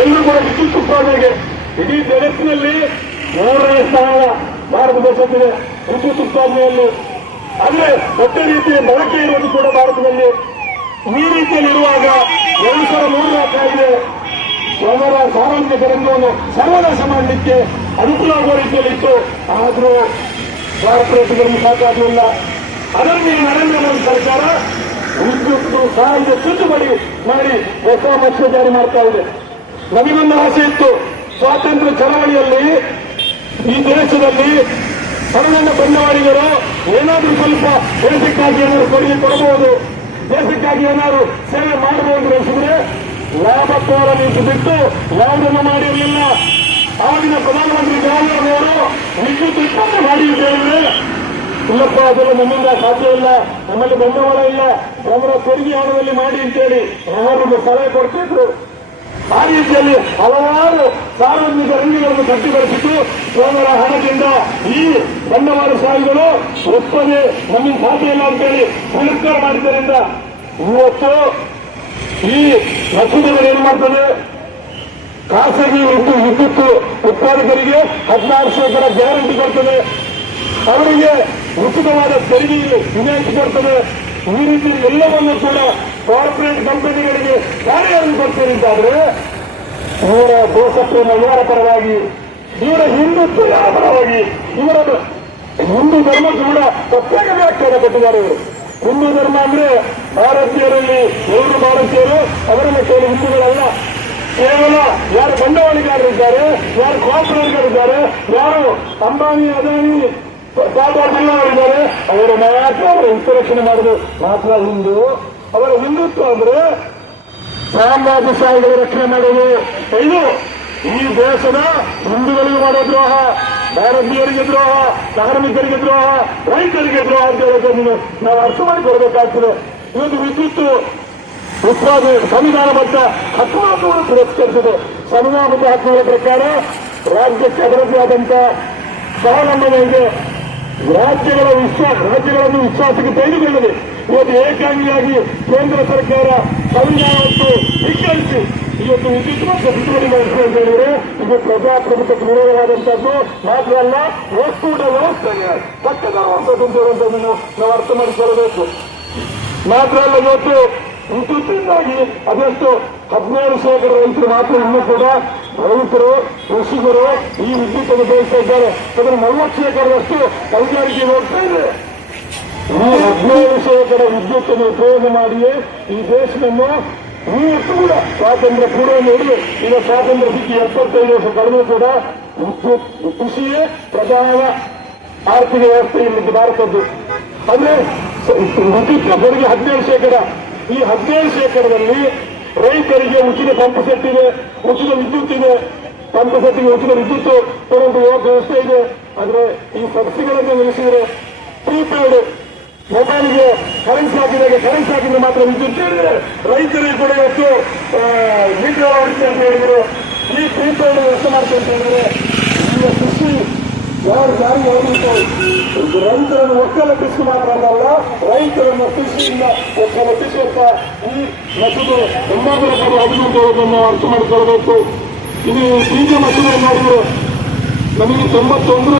ಎಲ್ಲರೂ ಕೂಡ ವಿದ್ಯುತ್ ಉತ್ಪಾದನೆಗೆ ಇಡೀ ಜಗತ್ತಿನಲ್ಲಿ 3ನೇ ಸ್ಥಾನ ಭಾರತ ದೇಶಕ್ಕಿದೆ ವಿದ್ಯುತ್ ಉತ್ಪಾದನೆಯಲ್ಲಿ. ಅಂದ್ರೆ ದೊಡ್ಡ ರೀತಿಯ ಬಳಕೆ ಇರುವುದು ಕೂಡ ಭಾರತದಲ್ಲಿ. ಈ ರೀತಿಯಲ್ಲಿರುವಾಗ 2003ರ ಕಾಯ್ದೆ ಜನರ ಸಾರ್ವಜನಿಕ ರಂಗವನ್ನು ಸರ್ವನಾಶ ಮಾಡಲಿಕ್ಕೆ ಅನುಕೂಲ ಆಗುವ ರೀತಿಯಲ್ಲಿತ್ತು. ಆದರೂ ಕಾರ್ಪೊರೇಟ್ಗಳನ್ನು ಸಾಕಾಗಲಿಲ್ಲ. ಅದರಲ್ಲಿ ನರೇಂದ್ರ ಮೋದಿ ಸರ್ಕಾರ ವಿದ್ಯುತ್ ಸಾರಿಗೆ ತಿದ್ದುಪಡಿ ಮಾಡಿ ಹೊಸ ಮಸೂದೆ ಜಾರಿ ಮಾಡ್ತಾ ಇದೆ. ನಮಗೊಂದು ಆಸೆ ಇತ್ತು, ಸ್ವಾತಂತ್ರ್ಯ ಚಳವಳಿಯಲ್ಲಿ ಈ ದೇಶದಲ್ಲಿ ಸಣ್ಣ ಬಂಡವಾಳಿಗರು ಏನಾದರೂ ಸ್ವಲ್ಪ ದೇಶಕ್ಕಾಗಿ ಏನಾದರೂ ಕೊಡುಗೆ ಕೊಡಬಹುದು, ದೇಶಕ್ಕಾಗಿ ಏನಾದರೂ ಸೇವೆ ಮಾಡಬಹುದು ಅನಿಸಿದ್ರೆ ಲಾಭಕೋರ ನೀತಿ ಬಿಟ್ಟು ಯಾವುದನ್ನು ಮಾಡಿರಲಿಲ್ಲ. ಆಗಿನ ಪ್ರಧಾನಮಂತ್ರಿ ಜವಾಹರ್ಲಾಲ್ ಅವರು ವಿದ್ಯುತ್ ಉತ್ಪನ್ನ ಮಾಡಿ ಅಂತ ಹೇಳಿದ್ರೆ ಇಲ್ಲಪ್ಪ ಅದೆಲ್ಲ ನಮ್ಮಿಂದ ಸಾಧ್ಯ ಇಲ್ಲ, ನಮ್ಮಲ್ಲಿ ಬಂಡವಾಳ ಇಲ್ಲ, ಅವರ ತೆರಿಗೆ ಹಣದಲ್ಲಿ ಮಾಡಿ ಅಂತೇಳಿ ಅವರಿಗೆ ಸಲಹೆ ಕೊಡ್ತಿದ್ರು. ಆ ರೀತಿಯಲ್ಲಿ ಹಲವಾರು ಸಾರ್ವಜನಿಕ ರಂಗಗಳನ್ನು ಗಟ್ಟಿಗೊಳಿಸಿದ್ದು ಅವರ ಹಣದಿಂದ ಈ ಬಂಡವಾಳಶಾಹಿಗಳು ಉತ್ಪನ್ನ ನಮಗೆ ಸಾಧ್ಯ ಇಲ್ಲ ಅಂತೇಳಿ ತಿರಸ್ಕಾರ ಮಾಡಿದ್ದರಿಂದ ಇವತ್ತು ಈ ಮಸೂದೆಗಳು ಏನ್ ಮಾಡ್ತದೆ, ಖಾಸಗಿ ವಿದ್ಯುತ್ ಉತ್ಪಾದಕರಿಗೆ 16% ಗ್ಯಾರಂಟಿ ಕೊಡ್ತದೆ, ಅವರಿಗೆ ಉಚಿತವಾದ ತೆರಿಗೆ ವಿನಾಯಿತಿ ಕೊಡ್ತದೆ. ಈ ರೀತಿ ಎಲ್ಲವನ್ನೂ ಕೂಡ ಕಾರ್ಪೊರೇಟ್ ಕಂಪನಿಗಳಿಗೆ ಕಾರ್ಯವನ್ನು ಕೊಡ್ತೇನೆ ಅಂತಾದ್ರೆ ಇವರ ದೇಶಪ್ರೇಮ ಇವರ ಪರವಾಗಿ, ಇವರ ಹಿಂದುತ್ವ ಯಾರ ಪರವಾಗಿ, ಇವರ ಹಿಂದೂ ಧರ್ಮ ಕೂಡ ಪ್ರತ್ಯೇಕ ವ್ಯಾಖ್ಯಾನ ಕೊಟ್ಟಿದ್ದಾರೆ ಇವರು. ಹಿಂದೂ ಧರ್ಮ ಅಂದ್ರೆ ಭಾರತೀಯರಲ್ಲಿ ಎಲ್ಲರೂ ಭಾರತೀಯರು, ಅವರನ್ನು ಕೇವಲ ಹಿಂದೂಗಳಲ್ಲ, ಕೇವಲ ಯಾರು ಬಂಡವಾಳಿಗಾರರಿದ್ದಾರೆ, ಯಾರು ಕಾರ್ಪೊರೇಟ್ಗಳಿದ್ದಾರೆ, ಯಾರು ಅಂಬಾನಿ ಅದಾನಿ ಟಾಟಾಗಳಿದ್ದಾರೆ ಅವರು ಮಾತ್ರ ಅವರ ಹಿತರಕ್ಷಣೆ ಮಾಡುದು ಮಾತ್ರ ಹಿಂದೂ. ಅವರ ಹಿಂದುತ್ವ ಅಂದ್ರೆ ಸಾಮ್ರಾಜ್ಯಶಾಹಿಗಳ ರಕ್ಷಣೆ ಮಾಡುವುದು. ಇದು ಈ ದೇಶದ ಹಿಂದೂಗಳಿಗೆ ಮಾಡೋ ದ್ರೋಹ, ಭಾರತೀಯರಿಗೆ ದ್ರೋಹ, ಕಾರ್ಮಿಕರಿಗೆ ದ್ರೋಹ, ರೈತರಿಗೆ ದ್ರೋಹ ಅಂತ ಹೇಳೋದನ್ನು ನಾವು ಅರ್ಥ ಮಾಡಿಕೊಳ್ಬೇಕಾಗ್ತದೆ. ಇವತ್ತು ವಿದ್ಯುತ್ ಉತ್ಪಾದನೆ ಸಂವಿಧಾನಬದ್ಧ ಹಕ್ಕುಗಳನ್ನು ತಿರಸ್ಕರಿಸಿದೆ. ಸಂವಿಧಾನಬದ್ಧ ಹಕ್ಕುಗಳ ಪ್ರಕಾರ ರಾಜ್ಯಕ್ಕೆ ಅದರದ್ದೇ ಆದಂತ ಸ್ವಾವಲಂಬನೆ ಇದೆ. ರಾಜ್ಯಗಳನ್ನು ವಿಶ್ವಾಸಕ್ಕೆ ತೆಗೆದುಕೊಳ್ಳದೆ ಇವತ್ತು ಏಕಾಂಗಿಯಾಗಿ ಕೇಂದ್ರ ಸರ್ಕಾರ ಸಂವಿಧಾನವನ್ನು ಧಿಕ್ಕರಿಸಿ ಇವತ್ತು ವಿದ್ಯುತ್ ಮತ್ತು ತಿದ್ದುಪಡಿ ಮಾಡಿದೆ ಅಂತ ಹೇಳಿದ್ರೆ ಇದು ಪ್ರಜಾಪ್ರಭುತ್ವಕ್ಕೆ ವಿರೋಧವಾದಂತದ್ದು ಮಾತ್ರ ಅಲ್ಲ, ಒಕ್ಕೂಟ ವ್ಯವಸ್ಥೆಗೆ ಪಕ್ಕದವಂತದ್ದು ಅಂತ ಹೇಳುವಂಥದ್ದನ್ನು ನಾವು ಅರ್ಥ ಮಾಡಿಕೊಳ್ಳಬೇಕು. ಮಾತ್ರ ಅಲ್ಲ, ಇವತ್ತು ವಿದ್ಯುತ್ತಿಂದಾಗಿ ಅದೆಷ್ಟು 17% ರೈತರು ಮಾತ್ರ ಇನ್ನೂ ಕೂಡ ರೈತರು ಕೃಷಿಕರು ಈ ವಿದ್ಯುತ್ ಅನ್ನು ಉಪಯೋಗಿಸ್ತಾ ಇದ್ದಾರೆ. ಅದರ 40% ಕೈಗಾರಿಕೆಗೆ ಹೋಗ್ತಾ ಇದೆ. ಈ 17% ವಿದ್ಯುತ್ ಅನ್ನು ಉಪಯೋಗ ಮಾಡಿಯೇ ಈ ದೇಶವನ್ನು ಇವತ್ತು ಕೂಡ ಸ್ವಾತಂತ್ರ್ಯ ಪೂರ್ವ ನೋಡಿ ಈಗ ಸ್ವಾತಂತ್ರ್ಯ ಸಿಕ್ಕಿ 75 ವರ್ಷ ಕಡಿಮೆ ಕೂಡ ವಿದ್ಯುತ್ ಕೃಷಿಯೇ ಪ್ರಧಾನ ಆರ್ಥಿಕ ವ್ಯವಸ್ಥೆ ಇಲ್ಲಿದ್ದು ಭಾರತದ್ದು. ಅಂದ್ರೆ ವಿದ್ಯುತ್ ಬರಿಗೆ 17%. ಈ 17%ದಲ್ಲಿ ರೈತರಿಗೆ ಉಚಿತ ಪಂಪ್ ಸೆಟ್ ಇದೆ, ಉಚಿತ ವಿದ್ಯುತ್ ಇದೆ, ಪಂಪ್ ಸೆಟ್ಗೆ ಉಚಿತ ವಿದ್ಯುತ್ ತಗೊಂಡು ಹೋಗೋ ವ್ಯವಸ್ಥೆ ಇದೆ. ಆದ್ರೆ ಈ ಸಬ್ಸಿಡಿಗಳನ್ನು ನಿಲ್ಲಿಸಿದ್ರೆ ಪ್ರೀಪೇಡ್ ಮೊಬೈಲ್ಗೆ ಕರೆನ್ಸಿ ಹಾಕಿದ್ರೆ ಮಾತ್ರ ವಿದ್ಯುತ್ ಹೇಳಿದ್ರೆ ರೈತರಿಗೆ ಕೂಡ ಇವತ್ತು ಮೀಟರ್ ಹೊಡಿತೆ ಅಂತ ಹೇಳಿದ್ರು. ಈ ಪ್ರೀಪೇಡ್ ವ್ಯವಸ್ಥೆ ಮಾಡ್ತಾರೆ ಅಂತ ಹೇಳಿದ್ರೆ ಈಗ ಕೃಷಿ ಯಾರಿಗೆ ಹೋಗ್ಬೇಕು, ರೈತರನ್ನು ಒಕ್ಕಲಟ್ಟಿಸಿ ಮಾತ್ರ ಅಲ್ಲ, ರೈತರನ್ನು ಕೃಷಿಯಿಂದ ಒಕ್ಕಲಟ್ಟಿಸಿ ಅಂತ ಈ ಮಸೂದೆ 1911 ಅರ್ಥ ಮಾಡಿಕೊಳ್ಳಬೇಕು. ಇದು ಬೀಜ ಮಸೂದೆ ನೋಡಿದ್ರು ನಮಗೆ 91